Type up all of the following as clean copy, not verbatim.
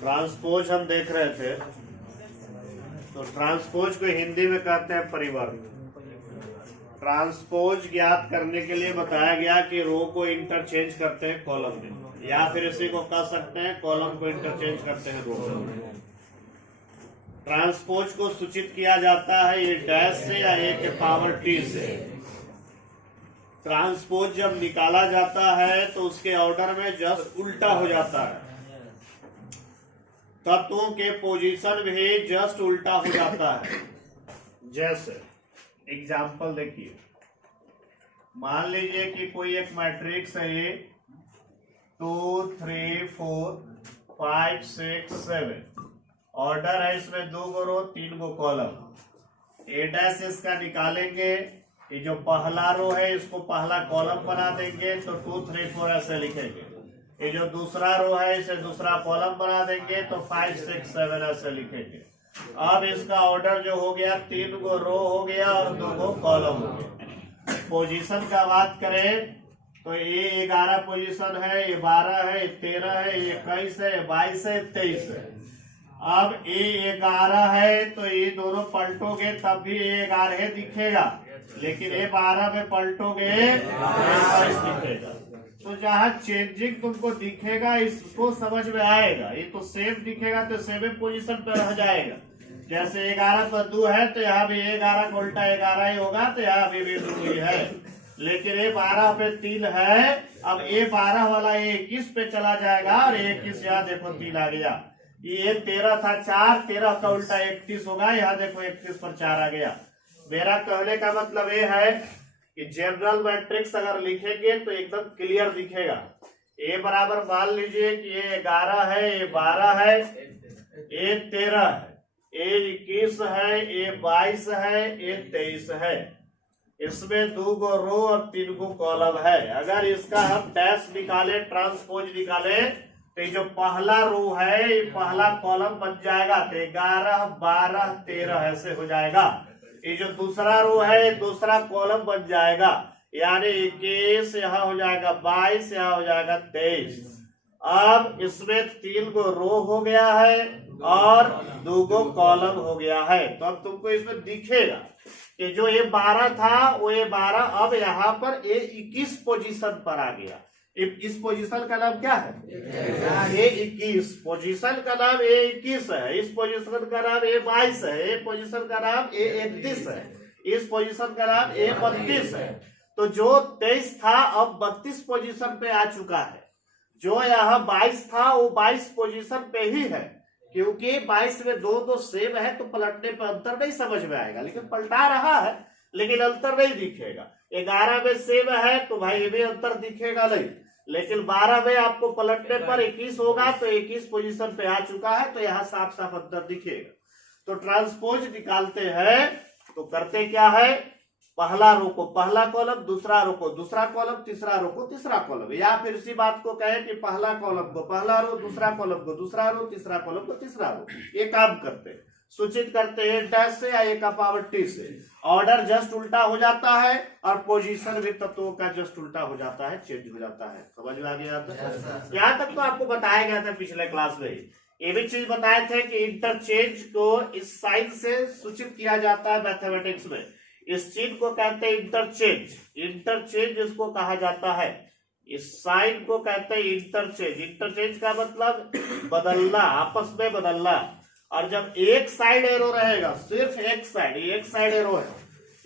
Transpose हम देख रहे थे, तो ट्रांसपोज को हिंदी में कहते हैं परिवर्त। ट्रांसपोज ज्ञात करने के लिए बताया गया कि रो को इंटरचेंज करते हैं कॉलम में, या फिर इसी को कह सकते हैं कॉलम को इंटरचेंज करते हैं रो में। ट्रांसपोज को सूचित किया जाता है ये डैश से या ए के पावर टी से। ट्रांसपोज जब निकाला जाता है तो उसके ऑर्डर में जस्ट उल्टा हो जाता है, तत्वों के पोजीशन भी जस्ट उल्टा हो जाता है। जैसे एग्जाम्पल देखिए, मान लीजिए कि कोई एक मैट्रिक्स है ये 2 3 4 5 6 7, ऑर्डर है इसमें 2 गो रो 3 गो कॉलम। ए डैश इसका निकालेंगे, ये जो पहला रो है इसको पहला कॉलम बना देंगे तो 2 3 4 ऐसे लिखेंगे। ये जो दूसरा रो है इसे दूसरा कॉलम बना देंगे तो 5 6 7 ऐसे लिखेंगे। अब इसका ऑर्डर जो हो गया 3 गो रो हो गया और 2 गो कॉलम हो गया। पोजीशन का बात करें तो ये 11 पोजीशन है, ये 12 है, ये 13 है, ये 21 है, 22 है, 23 है। अब ये 11 है तो ये दोनों पलटोगे तब भी ये 11 दिखेगा, लेकिन ये 12 में पलटोगे 22 दिखेगा। तो जहाँ चेंजिंग तुमको दिखेगा इसको समझ में आएगा। ये तो सेम दिखेगा तो सेम पोजीशन पे रह जाएगा। जैसे 11 पर 2 है तो यहाँ भी 11 का उल्टा 11 ही होगा, तो यहाँ भी 2 ही है। लेकिन ये 12 पे 3 है, अब ये 12 वाला ये 21 पे चला जाएगा और 21 यहाँ देखो 3 आ गया। ये 13 था 4, 13 का उल्टा 31 होगा, यहाँ देखो 31 पर 4 आ गया। मेरा कहने का मतलब ये है कि जनरल मैट्रिक्स अगर लिखेंगे तो एकदम क्लियर दिखेगा। ए बराबर मान लीजिए कि ये 11 है, ये 12 है, ये 13 है, ये 21 है, ये 22 है, ये 23 है। इसमें 2 गो रो और 3 गो कॉलम है। अगर इसका हम डैश निकाले, ट्रांसपोज निकाले, तो ये जो पहला रो है ये पहला कॉलम बन जाएगा तो 11 12 13 ऐसे हो जाएगा। ये जो दूसरा रो है दूसरा कॉलम बन जाएगा, यानी 21 यहाँ हो जाएगा 22, यहाँ हो जाएगा 23। अब इसमें 3 गो रो हो गया है और 2 गो कॉलम हो गया है। तो अब तुमको इसमें दिखेगा कि जो ये 12 था वो ये 12 अब यहाँ पर ये 21 पोजीशन पर आ गया। इस पोजीशन का नाम क्या है? ये 21 पोजीशन का नाम ये 21 है। इस पोजीशन का नाम ये 22 है। ये पोजीशन का नाम ये 31 है। इस पोजीशन का नाम ये 32 है। तो जो 23 था अब 32 पोजीशन पे आ चुका है। जो यहाँ 22 था वो 22 पोजीशन पे ही है, क्योंकि 22 में 2 सेम है तो पलटने पर अंतर नहीं समझ में आएगा, लेकिन पलटा रहा है लेकिन अंतर नहीं दिखेगा। 11 में सेम है तो भाई ये भी अंतर दिखेगा नहीं, लेकिन 12 में आपको पलटने पर 21 होगा तो 21 पोजीशन पे आ चुका है तो यहाँ साफ साफ अंतर दिखेगा। तो ट्रांसपोज निकालते हैं तो करते क्या है, पहला रो को पहला कॉलम, दूसरा रो को दूसरा कॉलम, तीसरा रो को तीसरा कॉलम, या फिर इसी बात को कहे कि पहला कॉलम को पहला रो, दूसरा कॉलम को दूसरा रो, तीसरा कॉलम को तीसरा रो। ये काम करते हैं, सूचित करते हैं डैश से या ए का पावर टी से। ऑर्डर जस्ट उल्टा हो जाता है और पोजीशन भी तत्वों का जस्ट उल्टा हो जाता है, चेंज हो जाता है। समझ में आ गया? यहाँ तक तो आपको बताया गया था पिछले क्लास में। ये भी चीज बताए थे कि इंटरचेंज को इस साइन से सूचित किया जाता है मैथमेटिक्स में। इस चीज को कहते हैं इंटरचेंज। इंटरचेंज इसको कहा जाता है, इस साइन को कहते हैं इंटरचेंज। इंटरचेंज का मतलब बदलना, आपस में बदलना। और जब एक साइड एरो रहेगा, सिर्फ एक साइड एरो है,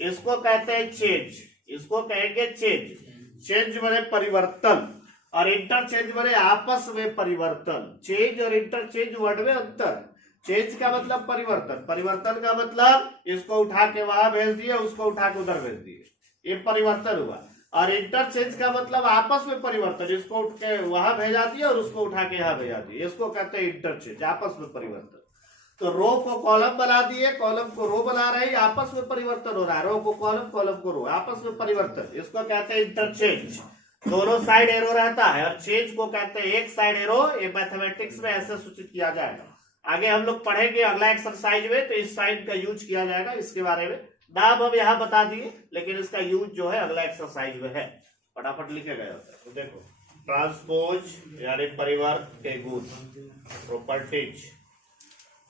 इसको कहते हैं चेंज। इसको कहेंगे चेंज। चेंज माने परिवर्तन और इंटरचेंज माने आपस में परिवर्तन। चेंज और इंटरचेंज वर्ड में अंतर। चेंज का मतलब परिवर्तन, परिवर्तन का मतलब इसको उठा के वहां भेज दिए, उसको उठा के उधर भेज दिए, ये परिवर्तन हुआ। और इंटरचेंज का मतलब आपस में परिवर्तन, इसको उठ के वहां भेजा दिया और उसको उठा के यहाँ भेजा दिया, इसको कहते हैं इंटरचेंज, आपस में परिवर्तन। तो रो को कॉलम बना दिए, कॉलम को रो बना रहे, आपस में परिवर्तन हो रहा है। रो को कॉलम, कॉलम को रो, आपस में परिवर्तन, इसको कहते हैं इंटरचेंज। दोनों साइड एरो रहता है और चेंज को कहते हैं एक साइड एरो। ये मैथमेटिक्स में ऐसे सूचित किया जाएगा। आगे हम लोग पढ़ेंगे अगला एक्सरसाइज में, तो इस साइन का यूज किया जाएगा। इसके बारे में नाम हम यहाँ बता दिए, लेकिन इसका यूज जो है अगला एक्सरसाइज में है। फटाफट लिखे गए होता है। तो देखो ट्रांसपोज यानी परिवर्त के गुण। प्रॉपर्टीज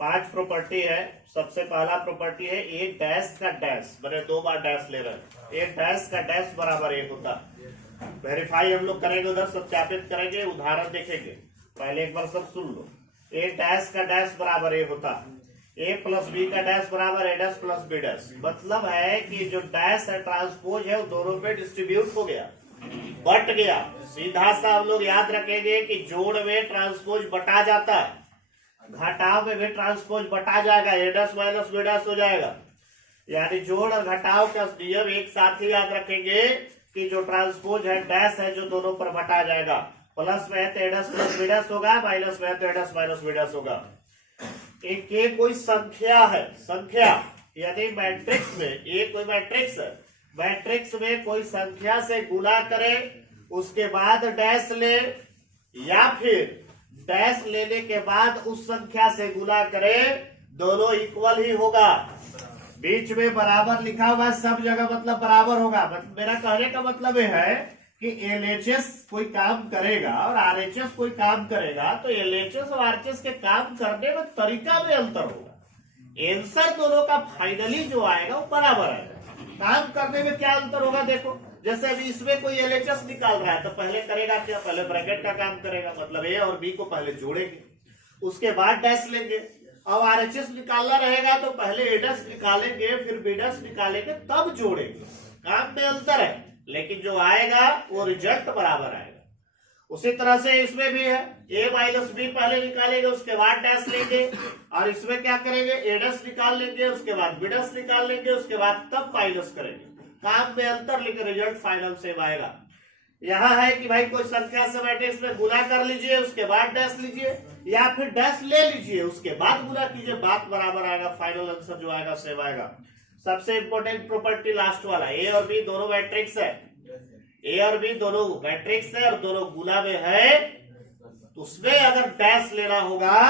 5 प्रॉपर्टी है। सबसे पहला प्रॉपर्टी है ए डैश का डैश, मैंने 2 बार डैश ले रहे हैं। ए डैश का डैश बराबर 1 होता है। वेरीफाई हम लोग करेंगे, उधर सत्यापित करेंगे, उदाहरण देखेंगे। पहले एक बार सब सुन लो। ए डैश का डैश बराबर 1 होता है। ए प्लस बी का डैश बराबर A dash plus B dash. मतलब है कि जो डैश है ट्रांसपोज है वो दोनों पे डिस्ट्रीब्यूट हो गया, बट गया। सीधा सा हम लोग याद रखेंगे कि जोड़ में ट्रांसपोज बटा जाता है, घटाव में भी ट्रांसपोज बटा जाएगा, ए डैश माइनस बी डैश हो जाएगा। यानी जोड़ और घटाव का नियम एक साथ ही याद रखेंगे कि जो ट्रांसपोज है डैश है जो दोनों पर बटा जाएगा। प्लस में है तो ए डैश प्लस बी डैश होगा, माइनस में है तो ए डैश माइनस बी डैश होगा। एक कोई संख्या है, संख्या यानी मैट्रिक्स में, ये कोई मैट्रिक्स है, मैट्रिक्स में कोई संख्या से गुणा करे उसके बाद डैश ले, या फिर डैश लेने के बाद उस संख्या से गुणा करे, दोनों इक्वल ही होगा। बीच में बराबर लिखा हुआ है, सब जगह मतलब बराबर होगा। मेरा कहने का मतलब यह है कि एलएचएस कोई काम करेगा और आरएचएस कोई काम करेगा, तो एलएचएस और आरएचएस के काम करने में तरीका में अंतर होगा। आंसर दोनों का फाइनली जो आएगा वो बराबर आएगा। काम करने में क्या अंतर होगा देखो, जैसे अभी इसमें कोई एलएचएस निकाल रहा है तो पहले करेगा क्या, पहले ब्रैकेट का काम करेगा, मतलब ए और बी को पहले जोड़ेंगे, उसके बाद डैश लेंगे। अब आरएचएस निकालना रहेगा तो पहले ए डैश निकालेंगे, फिर बी डैश निकालेंगे, तब जोड़ेंगे। काम में अंतर है, लेकिन जो आएगा वो रिजल्ट बराबर आएगा। उसी तरह से इसमें भी है, ए माइनस बी पहले निकालेंगे, उसके बाद डैश लेंगे, और इसमें क्या करेंगे, ए डैश निकाल लेंगे, उसके बाद बी डैश निकाल लेंगे, उसके बाद तब माइनस करेंगे। काम में अंतर, लेकिन रिजल्ट फाइनल सेम आएगा। यहाँ है कि भाई कोई संख्या से मैट्रिक्स में गुणा कर लीजिए, उसके बाद डैश लीजिए, या फिर डैश ले लीजिए उसके बाद गुणा कीजिए, बात बराबर आएगा, फाइनल आंसर जो आएगा सेम आएगा। सबसे इंपॉर्टेंट प्रॉपर्टी लास्ट वाला, ए और बी दोनों मैट्रिक्स है, ए और बी दोनों मैट्रिक्स है और दोनों गुणा में है, तो उसमें अगर डैश लेना होगा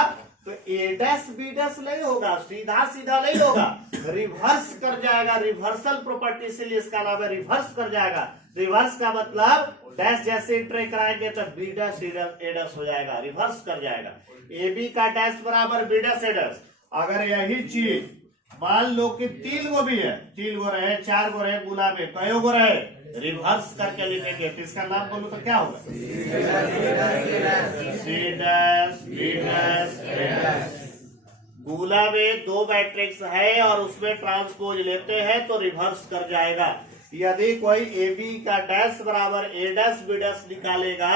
तो ए डैश बी डैश नहीं होगा, सीधा सीधा नहीं होगा, रिवर्स कर जाएगा। रिवर्सल प्रॉपर्टी, इसीलिए इसका नाम है रिवर्स कर जाएगा। रिवर्स का मतलब डैश जैसे इंटर कराएंगे तो बी डैश ए डैश हो जाएगा, रिवर्स कर जाएगा। ए बी का डैश बराबर बी डैश ए डैश। अगर यही चीज मान लो कि 3 गो भी है, 3 गो रहे, 4 गो रहे, गुना में कई गो रहे, रिवर्स करके लिखेंगे तो इसका नाम बोलो तो क्या होगा, सी डैश बी डैश ए डैश। गुना में 2 मैट्रिक्स है और उसमें ट्रांसपोज लेते हैं तो रिवर्स कर जाएगा। यदि कोई ए बी का डैश बराबर ए डैश बी डैश निकालेगा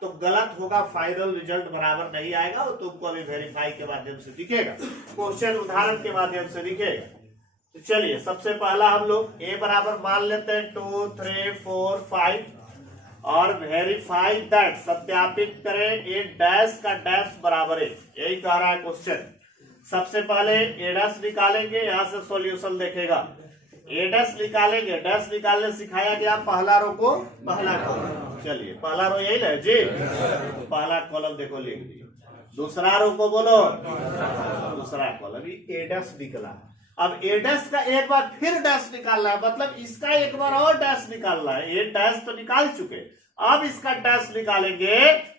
तो गलत होगा, फाइनल रिजल्ट बराबर नहीं आएगा, वो तुमको अभी वेरीफाई के माध्यम से दिखेगा, क्वेश्चन उदाहरण के माध्यम से दिखेगा। तो चलिए सबसे पहला हम लोग ए बराबर मान लेते हैं 2 3 4 5 और वेरीफाई दैट, सत्यापित करें ए डैश का डैश बराबर है, यही कह रहा है क्वेश्चन। सबसे पहले ए डैश निकालेंगे, यहां से सॉल्यूशन देखेगा। ए डैश निकालेंगे, डैश निकालने सिखाया गया, पहला रो को पहला कॉलम। चलिए पहला रो यही है जी, पहला कॉलम देखो लिख दिया, दूसरा रो को बोलो दूसरा कॉलम, ए डैश निकला। अब ए डैश का एक बार फिर डैश निकालना है, मतलब इसका एक बार और डैश निकालना है। ये डैश तो निकाल चुके, अब इसका डैश निकालेंगे,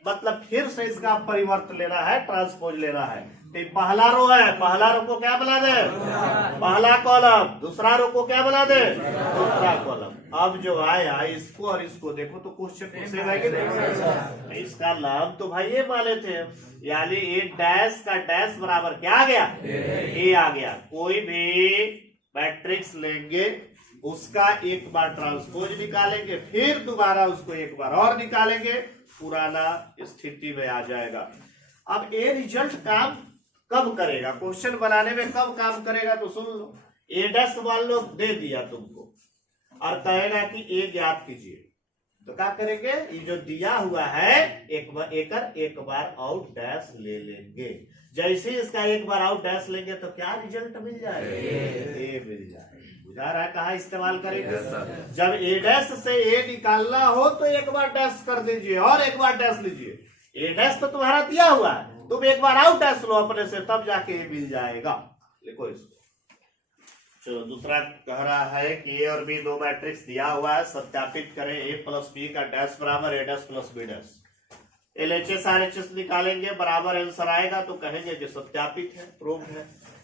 मतलब फिर से इसका परिवर्त लेना है, ट्रांसपोज लेना है। तो पहला रो है, पहला रो को क्या बना दे, पहला कॉलम, दूसरा रो को क्या बना दे, दूसरा कॉलम। अब जो आया इसको और इसको देखो तो क्वेश्चन सेम है कि नहीं, इसका नाम तो भाई ये माने थे, यानी ए डैश का डैश बराबर क्या आ गया, ए आ गया। कोई भी मैट्रिक्स लेंगे उसका एक बार ट्रांसपोज निकालेंगे, फिर दोबारा उसको एक बार और निकालेंगे, पुराना स्थिति में आ जाएगा। अब ए रिजल्ट काम कब करेगा, क्वेश्चन बनाने में कब काम करेगा, तो सुन लो। ए डैश मान लो दे दिया तुमको और कहेगा कि ए ज्ञात कीजिए, तो क्या करेंगे, ये जो दिया हुआ है एक बार आउट डैश ले लेंगे। जैसे इसका एक बार आउट डैश लेंगे तो क्या रिजल्ट मिल जाएगा, ए मिल जाएगा। बुझा रहा है कहाँ इस्तेमाल करेंगे, जब ए डैश से ए निकालना हो तो एक बार डैश कर दीजिए और एक बार डैश लीजिए। ए डैश तो तुम्हारा दिया हुआ है, तुम एक बार आउट डैश लो अपने से, तब जाके ए मिल जाएगा। लिखो इसको। चलो दूसरा कह रहा है कि ए और बी 2 मैट्रिक्स दिया हुआ है, सत्यापित करें ए प्लस बी का डैश बराबर A dash plus B dash. LHS RHS निकालेंगे, बराबर आंसर आएगा तो कहेंगे कि सत्यापित है, प्रूव्ड है।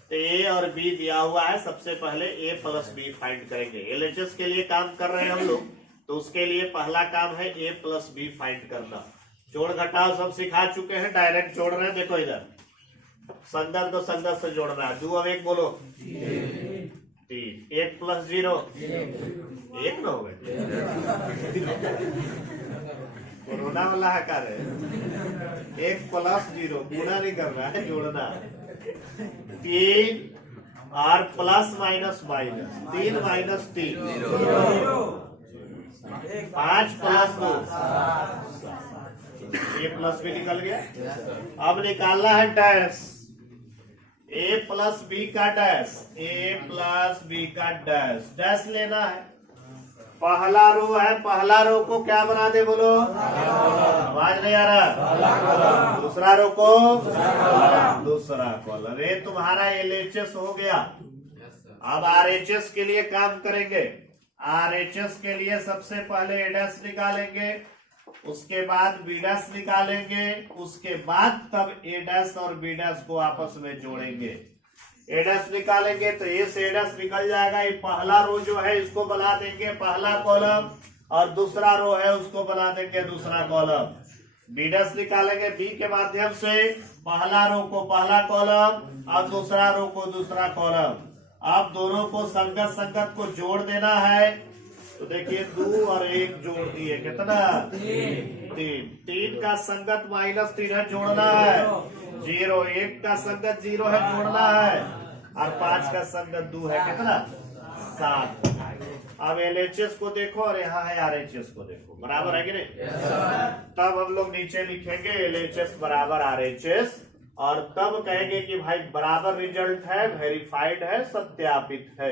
तो A और B दिया हुआ है, सबसे पहले A प्लस B फाइंड करेंगे। LHS के लिए काम कर रहे हैं हम लोग, तो उसके लिए पहला काम है A प्लस B फाइंड करना। जोड़ घटाव सब सिखा चुके हैं, डायरेक्ट जोड़ रहे हैं। देखो इधर संगत को संगत से जोड़ना है। 2 और 1 बोलो 3, 1 प्लस 0 1 ना हो गए। कोरोना वाला है कार्य, 1 प्लस 0 गुना नहीं करना है, जोड़ना। 3 और plus minus minus 3 minus 3 5 plus 2 A plus B निकल गया। अब निकालना है डैश, A प्लस B का डैश, A प्लस B का डैश, डैश लेना है। पहला रो है, पहला रो को क्या बना दे बोलो, आवाज नहीं आ रहा। दूसरा रो को दूसरा कॉलम। ये तुम्हारा LHS हो गया। अब RHS के लिए काम करेंगे। RHS के लिए सबसे पहले A डैश निकालेंगे, उसके बाद B डैश निकालेंगे, उसके बाद तब A डैश और B डैश को आपस में जोड़ेंगे। A डैश निकालेंगे तो A से A डैश निकल जाएगा। ये पहला रो जो है इसको बना देंगे पहला कॉलम, और दूसरा रो है उसको बना देंगे दूसरा कॉलम। B डैश निकालेंगे, B के माध्यम से पहला रो को पहला कॉलम और दूसरा रो को दूसरा कॉलम। अब दोनों को संगत संगत को जोड़ देना है। तो देखिए 2 और 1 जोड़ दिए, कितना 3। 3 का संगत -3 है, जोड़ना है। 0, 1 का संगत 0 है, जोड़ना है। और 5 का संगत 2 है, कितना 7। अब LHS को देखो और यहाँ है RHS को देखो, बराबर है कि नहीं। तब हम लोग नीचे लिखेंगे LHS बराबर RHS, और तब कहेंगे कि भाई बराबर रिजल्ट है, वेरीफाइड है, सत्यापित है।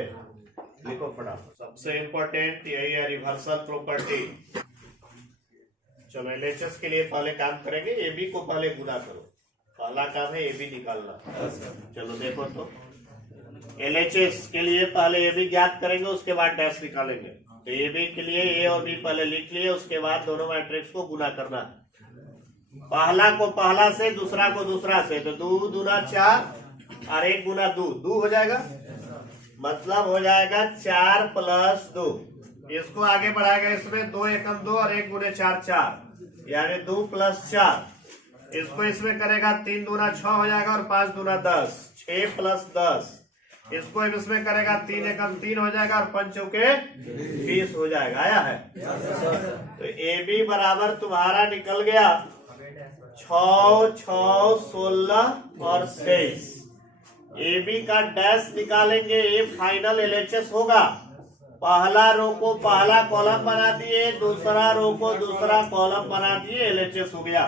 लिखो फटाफट, सबसे इंपॉर्टेंट यही है रिवर्सल प्रॉपर्टी। चलो LHS के लिए पहले काम करेंगे, AB को पहले गुना करो। पहला काम है AB निकालना। चलो देखो तो LHS के लिए पहले AB ज्ञात करेंगे, उसके बाद डैश निकालेंगे। तो AB के लिए A और B पहले लिख लिए, उसके बाद दोनों मैट्रिक्स को गुना करना। पहला को पहला से, दूसरा को दूसरा से, तो 2 दूना 4 और 1 गुना 2 हो जाएगा, मतलब हो जाएगा 4 प्लस 2। इसको आगे बढ़ाएगा, इसमें 2 एकम 2 और 1 गुने 4 4, यानी 2 प्लस 4। इसको इसमें करेगा 3 दूना 6 हो जाएगा और 5 दूना 10, 6 प्लस 10। इसको इसमें करेगा 3 एकम 3 हो जाएगा और 5 चौके 20 हो जाएगा। आया है। तो AB बराबर तुम्हारा निकल गया 6 6 16 और 23। AB का डैश निकालेंगे, ये फाइनल LHS होगा। पहला रो को पहला कॉलम बना दिए, दूसरा रो को दूसरा कॉलम बना दिए, LHS हो गया।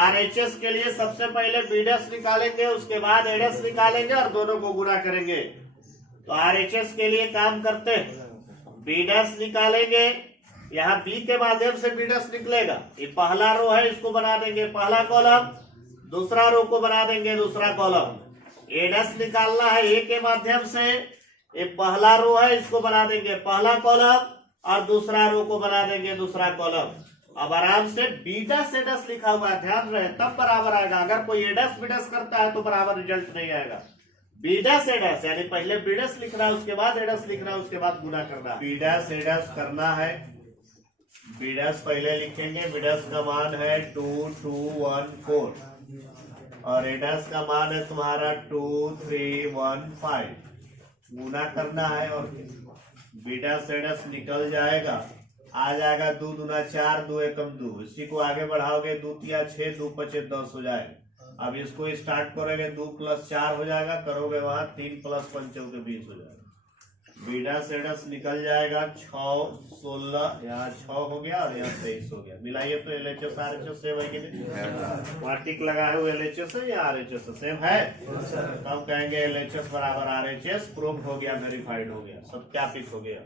RHS के लिए सबसे पहले B डैश निकालेंगे, उसके बाद A डैश निकालेंगे और दोनों को गुना करेंगे। तो RHS के लिए काम करते हैं, B डैश निकालेंगे, यहाँ B के माध्यम से B डैश निकलेगा। ये पहला रो है, इसको बना देंगे पहला कॉलम, दूसरा रो को बना देंगे दूसरा कॉलम। A डैश निकालना है A के माध्यम से, ये पहला रो है, इसको बना देंगे पहला कॉलम और दूसरा रो को बना देंगे दूसरा कॉलम। अब आराम से B डैश A डैश लिखा हुआ है, ध्यान रहे, तब बराबर आएगा। अगर कोई A डैश B डैश करता है तो बराबर रिजल्ट नहीं आएगा। B डैश A डैश, यानी पहले B डैश लिखना है, उसके बाद A डैश लिखना है, उसके बाद गुना करना है। B डैश A डैश करना है, B डैश पहले लिखेंगे। B डैश का मान है 2 2 1 4 और A डैश का मान है तुम्हारा 2 3 1 5। गुना करना है और B डैश A डैश निकल जाएगा, आ जाएगा 2 दूना 4, 2 एकम 2। इसी को आगे बढ़ाओगे 2 तिया 6, 2 पचे 10 हो जाएगा। अब इसको स्टार्ट करोगे 2 प्लस 4 हो जाएगा, करोगे वहां 3 प्लस 5 चौके 20 हो जाएगा। B डैश A डैश निकल जाएगा 6 16, यहाँ 6 हो गया और यहाँ 23 हो गया। मिलाइए तो LHS RHS सेम है कि नहीं? वहाँ टिक लगा है, वो LHS है या RHS सेम है? तब कहेंगे LHS बराबर RHS, प्रूफ हो गया, वेरीफाइड हो गया, सत्यापित हो गया।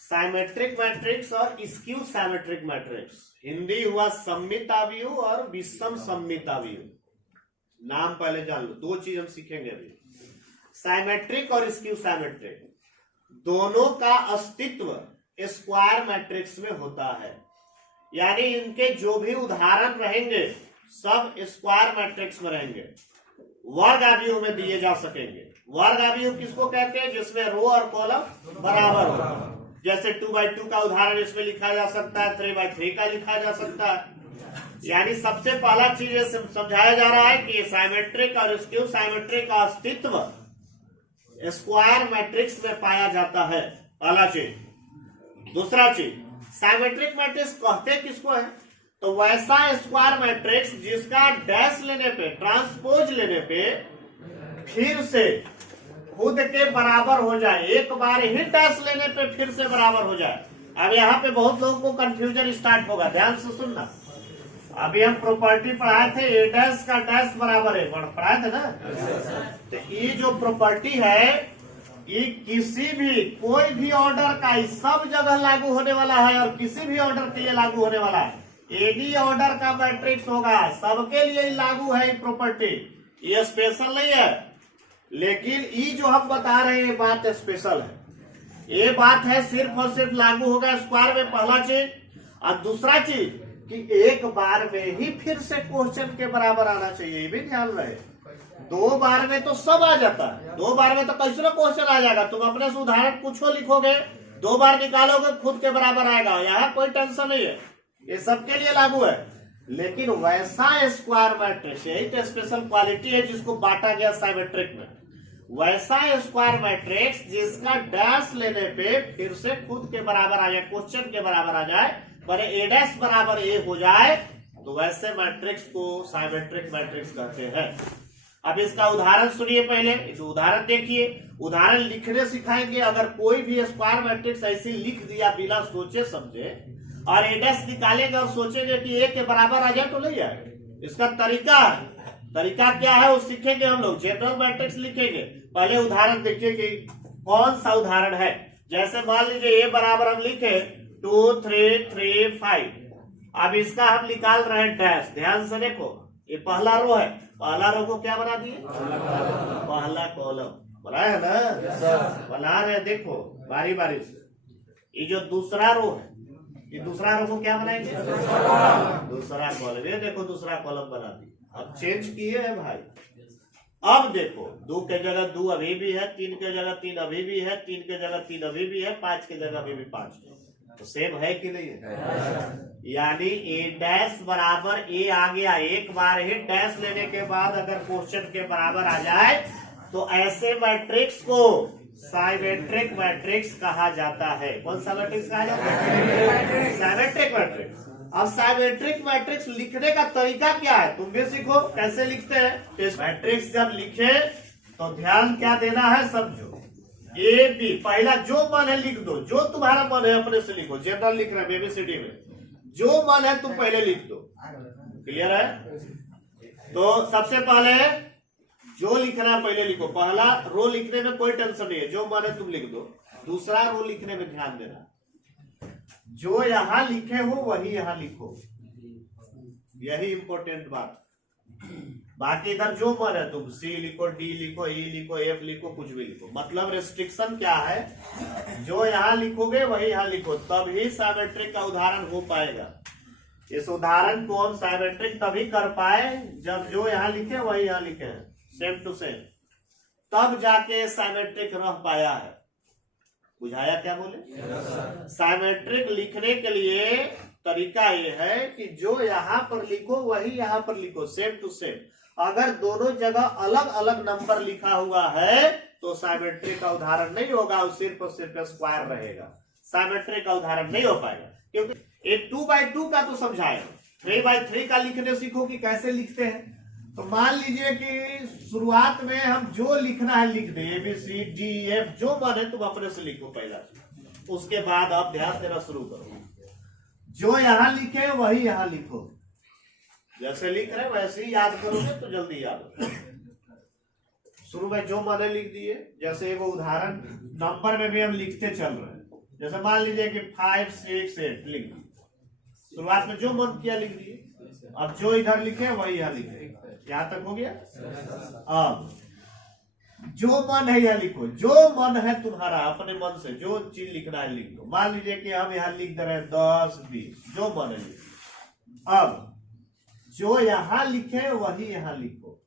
साइमेट्रिक मैट्रिक्स और स्क्यू साइमेट्रिक मैट्रिक्स, हिंदी हुआ सममिताव्यूह और विषम सममिताव्यूह। नाम पहले जान लो, 2 चीज हम सीखेंगे अभी। साइमेट्रिक और स्क्यू साइमेट्रिक दोनों का अस्तित्व स्क्वायर मैट्रिक्स में होता है। यानी इनके जो भी उदाहरण रहेंगे सब स्क्वायर मैट्रिक्स में रहेंगे, वर्ग आव्यूह में दिए जा सकेंगे। वर्ग आव्यूह किसको कहते हैं? जिसमें रो और कॉलम बराबर हो। जैसे 2x2 का उदाहरण इसमें लिखा जा सकता है, 3x3 का लिखा जा सकता है। यानी सबसे पहला चीज ये समझाया जा रहा है कि साइमेट्रिक और स्क्यू साइमेट्रिक का अस्तित्व स्क्वायर मैट्रिक्स में पाया जाता है, पहला चीज। दूसरा चीज, साइमेट्रिक मैट्रिक्स कहते किसको है? तो वैसा स्क्वायर मैट्रिक्स जिसका डैश लेने पे, ट्रांसपोज लेने पे फिर से खुद के बराबर हो जाए, एक बार ही डैश लेने पे फिर से बराबर हो जाए। अब यहाँ पे बहुत लोगों को कंफ्यूजन स्टार्ट होगा, ध्यान से सुनना। अभी हम प्रॉपर्टी पढ़ाए थे, ए डैश का डैश बराबर है, पढ़ाए थे ना। तो ये जो प्रॉपर्टी है ये किसी भी कोई भी ऑर्डर का सब जगह लागू होने वाला है और किसी भी ऑर्डर के लिए लागू होने वाला है। एडी ऑर्डर का मैट्रिक्स होगा सबके लिए लागू है ये प्रॉपर्टी, ये स्पेशल नहीं है। लेकिन ये जो हम बता रहे हैं ये बात स्पेशल है। ये बात है सिर्फ और सिर्फ लागू होगा स्क्वायर में, पहला चीज। और दूसरा चीज कि एक बार में ही फिर से क्वेश्चन के बराबर आना चाहिए, ये भी ध्यान रहे। दो बार में तो सब आ जाता है, दो बार में तो कैसे क्वेश्चन आ जाएगा। तुम अपने से उदाहरण कुछ लिखोगे, दो बार निकालोगे खुद के बराबर आएगा, यहाँ कोई टेंशन नहीं है, ये सबके लिए लागू है। लेकिन वैसा स्क्वायर मैट्रिक्स, यही तो स्पेशल क्वालिटी है जिसको बांटा गया साइमेट्रिक में। वैसा स्क्वायर मैट्रिक्स जिसका डैश लेने पे फिर से खुद के बराबर आ जाए, क्वेश्चन के बराबर आ जाए, पर ए डैश बराबर ए हो जाए, तो वैसे मैट्रिक्स को साइमेट्रिक मैट्रिक्स कहते हैं। अब इसका उदाहरण सुनिए, पहले इस उदाहरण देखिए। उदाहरण लिखने सिखाएंगे। अगर कोई भी स्क्वायर मैट्रिक्स ऐसी लिख दिया बिना सोचे समझे और ए डैश निकालेंगे और सोचेंगे कि ए के बराबर आ जाए तो नहीं आएगा। इसका तरीका क्या है वो सीखेंगे हम लोग। जनरल मैट्रिक्स लिखेंगे, पहले उदाहरण देखिए कि कौन सा उदाहरण है। जैसे मान लीजिए ए बराबर हम लिखे 2 3 3 5। अब इसका हम निकाल रहे हैं डैश। ध्यान से देखो, ये पहला रो है, पहला रो को क्या बना दिए? पहला कॉलम बनाया है ना, बना रहे। देखो बारी बारी से, ये जो दूसरा रो है, ये दूसरा रो को क्या बनाएंगे? दूसरा कॉलम। ये देखो दूसरा कॉलम बना दिया। अब चेंज किए हैं भाई। अब देखो 2 के जगह 2 अभी भी है, 3 के जगह 3 अभी भी है, 3 के जगह 3 अभी भी है, 5 के जगह अभी भी 5 है। तो सेम है कि नहीं है? यानी ए डैश बराबर ए आ गया। एक बार ही डैश लेने के बाद अगर क्वेश्चन के बराबर आ जाए तो ऐसे मैट्रिक्स को साइमेट्रिक मैट्रिक्स कहा जाता है। कौन सा मैट्रिक्स कहा जाता है? Symmetric matrix. अब साइमेट्रिक मैट्रिक्स लिखने का तरीका क्या है तुम भी सीखो, कैसे लिखते हैं। मैट्रिक्स जब लिखे तो ध्यान क्या देना है समझो। ए बी, पहला जो मन है लिख दो, जो तुम्हारा मन है अपने से लिखो। जनरल लिख रहे हैं एबीसीडी में, जो मन है तुम पहले लिख दो। क्लियर है? तो सबसे पहले जो लिखना है पहले लिखो। पहला रो लिखने में कोई टेंशन नहीं है, जो मन है तुम लिख दो। दूसरा रो लिखने में ध्यान देना, जो यहां लिखे हो वही यहां लिखो, यही इंपॉर्टेंट बात। बाकी इधर जो मन है तुम सी लिखो, डी लिखो, ई लिखो, एफ लिखो, कुछ भी लिखो। मतलब रेस्ट्रिक्शन क्या है, जो यहाँ लिखोगे वही यहाँ लिखो, तभी साइमेट्रिक का उदाहरण हो पाएगा। इस उदाहरण को हम साइमेट्रिक तभी कर पाए जब जो यहाँ लिखे वही यहाँ लिखे हैं, सेम टू सेम, तब जाके साइमेट्रिक रह पाया है। बुझाया क्या बोले? साइमेट्रिक लिखने के लिए तरीका ये है कि जो यहाँ पर लिखो वही यहाँ पर लिखो, सेम टू सेम। अगर दोनों जगह अलग अलग नंबर लिखा हुआ है तो साइमेट्रिक का उदाहरण नहीं होगा, सिर्फ और सिर्फ स्क्वायर रहेगा। साइमेट्रिक का उदाहरण नहीं हो पाएगा, क्योंकि एक 2x2 का तो समझाया, 3x3 का लिखने सीखो कि कैसे लिखते हैं। तो मान लीजिए कि शुरुआत में हम जो लिखना है लिख दें, ABCDEF, जो मन है तुम अपने से लिखो पहला। उसके बाद आप ध्यान देना शुरू करो, जो यहां लिखे वही यहां लिखो। जैसे लिख रहे वैसे ही याद करोगे तो जल्दी याद हो। शुरू में जो मन है लिख दिए। जैसे एक उदाहरण नंबर में भी हम लिखते चल रहे हैं। जैसे मान लीजिए कि 5 6 8 लिख दिए, शुरुआत में जो मन किया लिख दिए। अब जो इधर लिखे वही यहां लिखे, यहां तक हो गया। अब जो मन है यहाँ लिखो, जो मन है तुम्हारा, अपने मन से जो चीज लिखना है लिख दो। मान लीजिए कि हम यहाँ लिख दे रहे हैं 10 20, जो मन है लिखो। अब जो यहाँ लिखे वही यहाँ लिखो,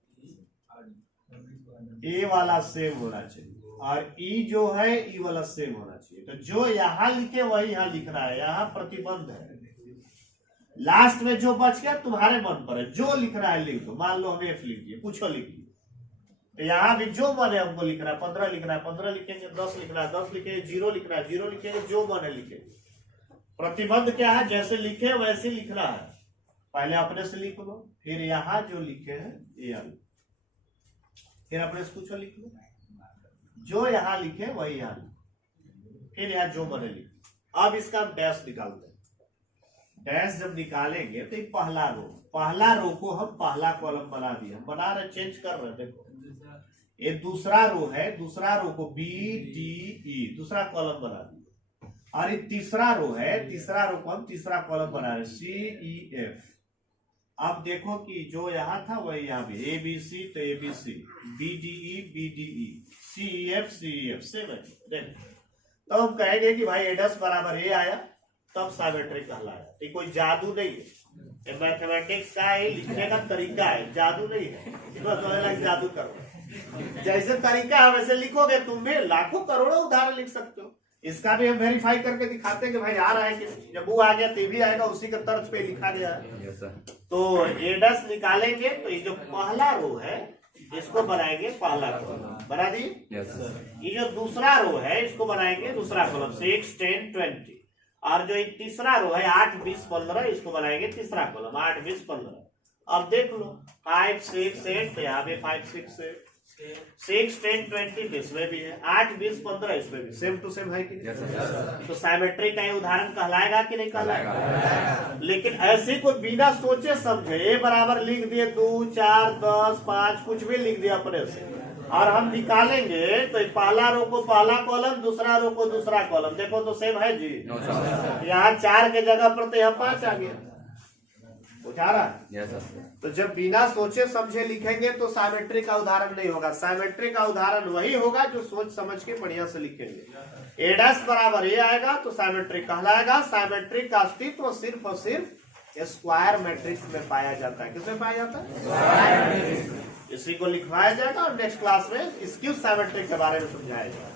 ए वाला सेम होना चाहिए और ई जो है ई वाला सेम होना चाहिए। तो जो यहाँ लिखे वही यहाँ लिखना है, यहाँ प्रतिबंध है। लास्ट में जो बच गया तुम्हारे मन पर है, जो लिखना है लिख दो। मान लो हम F लिख दिए, पूछो लिख दिए, तो यहाँ भी जो मन है हमको लिखना है, 15 लिखना है 15 लिखेंगे, 10 लिखना है 10 लिखेंगे, 0 लिखना है 0 लिखेंगे, जो मन है लिखेंगे। प्रतिबंध क्या है, जैसे लिखे वैसे लिखना है। पहले अपने से लिख लो, फिर यहाँ जो लिखे हैं ये फिर अपने से पूछो लिख लो, जो यहाँ लिखे वही यहाँ लिखे, फिर यहाँ जो मन है लिखो। अब इसका हम डैश निकालते हैं। डैश जब निकालेंगे तो पहला रो को हम पहला कॉलम बना दिए, हम बना रहे, चेंज कर रहे। देखो ये दूसरा रो है, दूसरा रो को बी डी ई दूसरा कॉलम बना दिए। और ये तीसरा रो है, तीसरा रो को हम तीसरा कॉलम बना रहे, सी ई एफ। अब देखो कि जो यहाँ था वही यहाँ भी, ए बी सी तो A B C, B D E C E F same है। देखो तो हम कहेंगे कि भाई एडस बराबर ए आया, तब साइमेट्रिक कहलाया। ये कोई जादू नहीं है, ये मैथमेटिक्स का है, लिखने का तरीका है, जादू नहीं है। तो जादू करो, जैसे तरीका है वैसे लिखोगे, तुम भी लाखों करोड़ों उदाहरण लिख सकते हो। इसका भी हम वेरीफाई करके दिखाते हैं कि भाई आ रहा है कि जब वो आ गया तो भी आएगा, उसी के तर्ज पे लिखा गया है। तो एडस निकालेंगे तो ये जो पहला रो है इसको बनाएंगे पहला कॉलम, बना दी। ये जो दूसरा रो है इसको बनाएंगे दूसरा कॉलम, 6 10 20। और जो एक तीसरा रो है 8 20 15, इसको बनाएंगे तीसरा कॉलम, 8 20 15। अब देख लो 5 6 8, यहाँ पे 5 6 8, 6 10 20 इसमें भी है, 8 20 15 इसमें भी सेम टू सेम है कि नहीं? तो साइमेट्रिक का ये उदाहरण कहलाएगा कि नहीं कहलाएगा? लेकिन ऐसे कोई बिना सोचे समझे ए बराबर लिख दिए, 2 4 10 5 कुछ भी लिख दिया अपने से, और हम निकालेंगे तो पहला रो को पहला कॉलम, दूसरा रो को दूसरा कॉलम। देखो तो सेम है जी, यहाँ 4 के जगह पर तो यहाँ 5 आ गया, उठा रहा है। तो जब बिना सोचे समझे लिखेंगे तो साइमेट्रिक का उदाहरण नहीं होगा। साइमेट्रिक का उदाहरण वही होगा जो सोच समझ के बढ़िया से लिखेंगे। एडस बराबर ये आएगा तो साइमेट्रिक कहलाएगा। साइमेट्रिक का अस्तित्व सिर्फ और सिर्फ स्क्वायर मैट्रिक्स में पाया जाता है। किसमें पाया जाता है? इसी को लिखवाया जाएगा और नेक्स्ट क्लास में स्क्यू साइमेट्रिक के बारे में समझाया जाएगा।